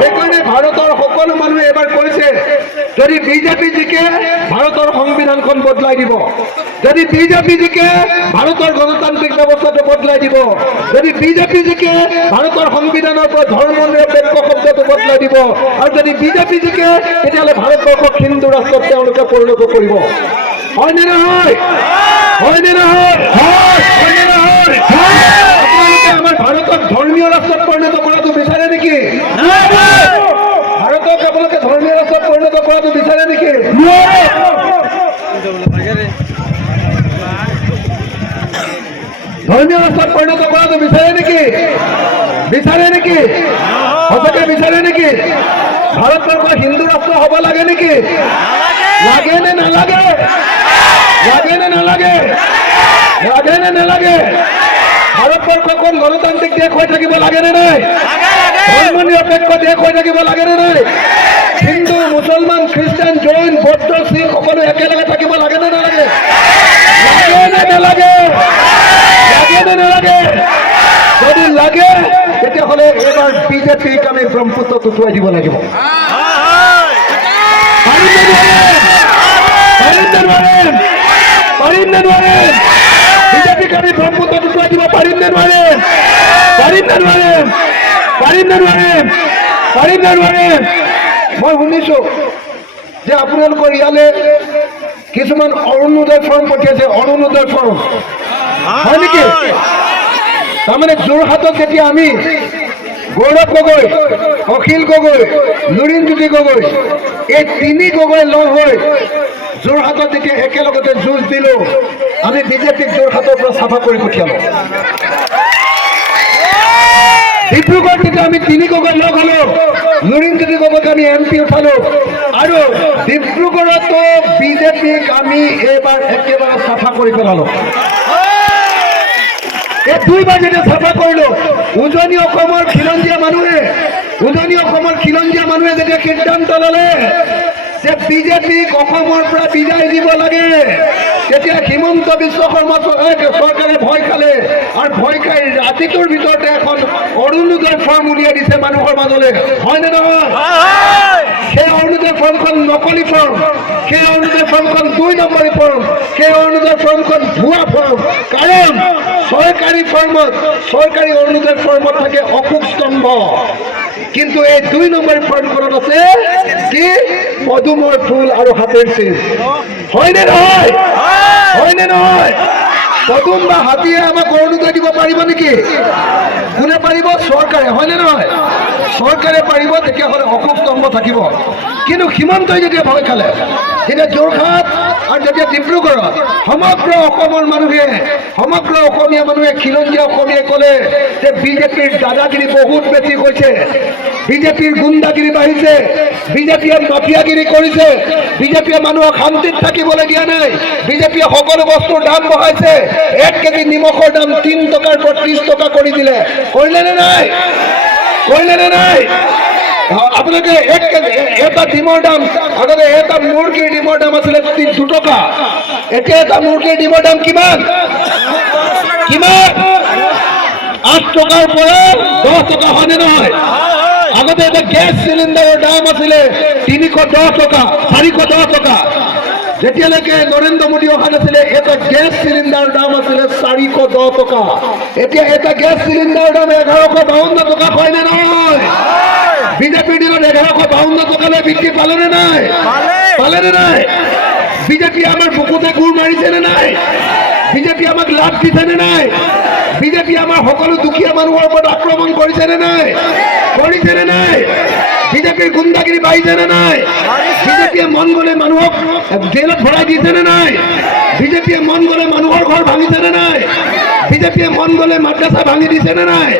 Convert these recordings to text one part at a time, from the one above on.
সেইকাৰণে ভাৰতৰ সকলো মানুহে এবাৰ কৈছে যদি বিজেপি জিকে ভাৰতৰ সংবিধানখন বদলাই দিব? যদি বিজেপি জিকে ভাৰতৰ গণতান্ত্ৰিক ব্যৱস্থাটো বদলাই দিব? যদি বিজেপি জিকে ভাৰতৰ সংবিধানৰ পৰা ধৰ্ম নিৰপেক্ষ শব্দটো বদলাই দিব? আৰু যদি বিজেপি জিকে তেতিয়াহ'লে ভাৰতবৰ্ষক হিন্দু ৰাষ্ট্ৰত তেওঁলোকে পৰিণত কৰিব হয়নে নহয় হয়নে নহয় হয়নে নহয় পৰিণত কৰাটো বিচাৰে নেকি ভাৰতক আপোনালোকে ধৰ্মীয় ৰাষ্ট্ৰত পৰিণত কৰাটো বিচাৰে নেকি ধৰ্মীয় ৰাষ্ট্ৰত পৰিণত কৰাটো বিচাৰে নেকি বিচাৰে নেকি সঁচাকে বিচাৰে নেকি ভাৰতবৰ্ষ হিন্দু ৰাষ্ট্ৰ হ'ব লাগে নেকি লাগে নে নালাগে লাগে। নে নালাগে লাগে। নে নালাগে ভাৰতবৰ্ষখন গণতান্ত্ৰিক দেশ হৈ থাকিব লাগে নে নাই? ধৰ্ম নিৰপেক্ষ দেশ হৈ থাকিব লাগে নে নাই? বৌদ্ধ সকলো একেলগে থাকিব লাগে নে নালাগে লাগে? নে নালাগে লাগে। নে নালাগে যদি লাগে তেতিয়াহ'লে এইবাৰ বিজেপিক আমি ব্ৰহ্মপুত্ৰত উটুৱাই দিব লাগিব। পাৰিম নে নোৱাৰিম পাৰিম নে বিজেপিক আমি ব্ৰহ্মপুত্ৰত উটুৱাই দিব। পাৰিম নে নোৱাৰিম পাৰিম নে নোৱাৰিম পাৰিম নে নোৱাৰিম পাৰিম নে নোৱাৰিম মই শুনিছোঁ যে আপোনালোকৰ ইয়ালৈ কিছুমান অৰুণোদয় ফৰ্ম পঠিয়াইছে অৰুণোদয় ফৰ্ম হয় নেকি? তাৰমানে যোৰহাটত যেতিয়া আমি গৌৰৱ গগৈ, অখিল গগৈ, লুৰিণজ্যোতি গগৈ, এই তিনি গগৈ লগ হৈ যোৰহাটত যেতিয়া একেলগতে যুঁজ দিলো, আমি বিজেপিক যোৰহাটৰ পৰা চাফা কৰি পঠিয়ালো। ডিব্ৰুগড়ত যেতিয়া আমি তিনি গগৈ লগ হলো লুৰিণজ্যোতি গগৈক আমি এম পি উঠালো আৰু ডিব্ৰুগড়তো বিজেপিক আমি এইবাৰ একেবাৰে চাফা কৰি পেলালো এই দুইবাৰ যেতিয়া চাফা কৰিলো উজনি অসমৰ খিলঞ্জীয়া মানুহে উজনি অসমৰ খিলঞ্জীয়া মানুহে যেতিয়া সিদ্ধান্ত ল'লে যে বিজেপিক অসমৰ পৰা বিদায় দিব লাগে? তেতিয়া হিমন্ত বিশ্ব শৰ্মা চৰকাৰে ভয় খালে আৰু ভয় খাই ৰাতিটোৰ ভিতৰতে এখন অৰুণোদয় ফৰ্ম উলিয়াই দিছে মানুহৰ মাজলৈ হয়নে নহয় সেই অৰুণোদয় ফৰ্মখন নকলি ফৰ্ম সেই অৰুণোদয় ফৰ্মখন দুই নম্বৰী ফৰ্ম সেই অৰুণোদয় ফৰ্মখন ভুৱা ফৰ্ম কাৰণ চৰকাৰী ফৰ্মত চৰকাৰী অৰুণোদয় ফৰ্মত থাকে অশোক স্তম্ভ। কিন্তু এই দুই নম্বৰী ফৰ্মখনত আছে কি? পদুমৰ ফুল আৰু হাতেৰ চিন হয়নে নহয় হয়নে নহয় পদুম বা হাতীয়ে আমাক অৰুণোদয় দিব পাৰিব নেকি? কোনে পাৰিব চৰকাৰে হয়নে নহয় চৰকাৰে পাৰিব তেতিয়াহ'লে অশোক স্তম্ভ থাকিব। কিন্তু সীমান্তই যেতিয়া ভয় খালে তেতিয়া যোৰহাট আৰু যেতিয়া ডিব্ৰুগড়ত সমগ্ৰ অসমৰ মানুহে সমগ্ৰ অসমীয়া মানুহে, খিলঞ্জীয়া অসমীয়াই ক'লে, যে বিজেপিৰ দাদাগিৰি বহুত বেছি হৈছে বিজেপিৰ গুণ্ডাগিৰি বাঢ়িছে বিজেপিয়ে মাফিয়াগিৰি কৰিছে বিজেপিয়ে মানুহক শান্তিত থাকিবলৈ দিয়া নাই বিজেপিয়ে সকলো বস্তুৰ দাম বঢ়াইছে এক কেজি নিমখৰ দাম তিন টকাৰ পৰা ত্ৰিছ টকা কৰি দিলে। কৰিলে নাই? কৰিলে নাই? আপোনালোকে এক কেজি এটা ডিমৰ দাম, আগতে এটা মুৰ্গীৰ ডিমৰ দাম আছিলে দুটকা। এতিয়া এটা মুৰ্গীৰ ডিমৰ দাম কিমান? কিমান? আঠ টকাৰ পৰা দহ টকা, হয়নে নহয়? আগতে এটা গেছ চিলিণ্ডাৰৰ দাম আছিলে তিনিশ দহ টকা, চাৰিশ দহ টকা। যেতিয়ালৈকে নৰেন্দ্ৰ মোদী অহা নাছিলে এটা গেছ চিলিণ্ডাৰৰ দাম আছিলে চাৰিশ দহ টকা। এতিয়া এটা গেছ চিলিণ্ডাৰৰ দাম এঘাৰশ বাৱন্ন টকা হয়নে নহয়? বিজেপিৰ দিনত এঘাৰশ বাৱন্ন টকালৈ বৃদ্ধি পালেনে নাই? পালেনে নাই? বিজেপিয়ে আমাৰ বুকুতে গোৰ মাৰিছেনে নাই? বিজেপি আমাক লাভ দিছেনে নাই? বিজেপি আমাৰ সকলো দুখীয়া মানুহৰ ওপৰত আক্ৰমণ কৰিছেনে নাই? কৰিছেনে নাই? বিজেপিৰ গুণ্ডাগিৰি বাঢ়িছেনে নাই। বিজেপিয়ে মন গ'লে মানুহক জেলত ভৰাই দিছেনে নাই। বিজেপিয়ে মন গ'লে মানুহৰ ঘৰ ভাঙিছেনে নাই। বিজেপিয়ে মন গ'লে মাদ্ৰাছা ভাঙি দিছেনে নাই।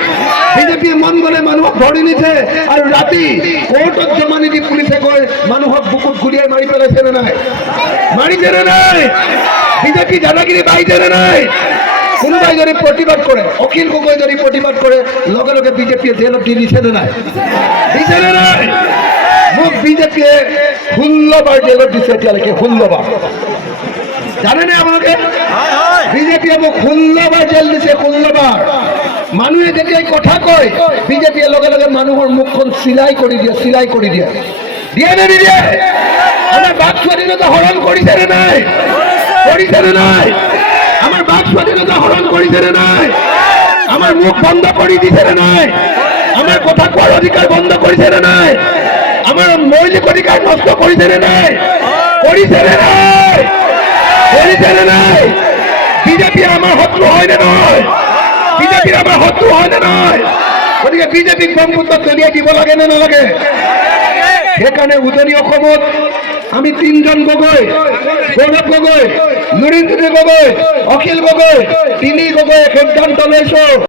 বিজেপিয়ে মন গ'লে মানুহক ধৰি নিছে আৰু ৰাতি কোৰ্টত জমা নিদি পুলিচে গৈ মানুহক বুকুত গুলিয়াই মাৰি পেলাইছেনে নাই। মাৰিছেনে নাই। বিজেপি দাদাগিৰি বাঢ়িছেনে নাই। কোনোবাই যদি প্ৰতিবাদ কৰে অখিল গগৈ যদি প্ৰতিবাদ কৰে লগে লগে বিজেপিয়ে জেলত দি দিছেনে নাই। দিছেনে নাই। মোক বিজেপিয়ে ষোল্লবাৰ জেলত দিছে এতিয়ালৈকে ষোল্লবাৰ জানেনে আপোনালোকে? বিজেপিয়ে মোক ষোল্লবাৰ জেল দিছে ষোল্লবাৰ মানুহে যেতিয়াই কথা কয়, বিজেপিয়ে লগে লগে মানুহৰ মুখখন চিলাই কৰি দিয়ে, চিলাই কৰি দিয়ে। দিয়ে নে নিদিয়ে? আমাৰ বাক স্বাধীনতা হৰণ কৰিছে নে নাই? কৰিছে নে নাই? স্বাধীনতা কৰিছে নে? নাই আমাৰ মুখ বন্ধ দিছে নে? নাই আমাৰ কথা কোৱাৰ অধিকাৰ বন্ধ নে? নাই আমাৰ মৌলিক অধিকাৰ নষ্ট নে? নাই নে? নাই নে? নাই বিজেপি আমাৰ শত্ৰু হয় নে নহয় বিজেপিৰ আমাৰ শত্ৰু হয় নে নহয় গতিকে বিজেপিক ব্ৰহ্মপুত্ৰত দলিয়াই দিব লাগে নে নালাগে সেইকাৰণে উজনি অসমত আমি তিনজন গগৈ গৌৰৱ গগৈ নুৰিন গগৈ অখিল গগৈ তিনি গগৈ সিদ্ধান্ত লৈছো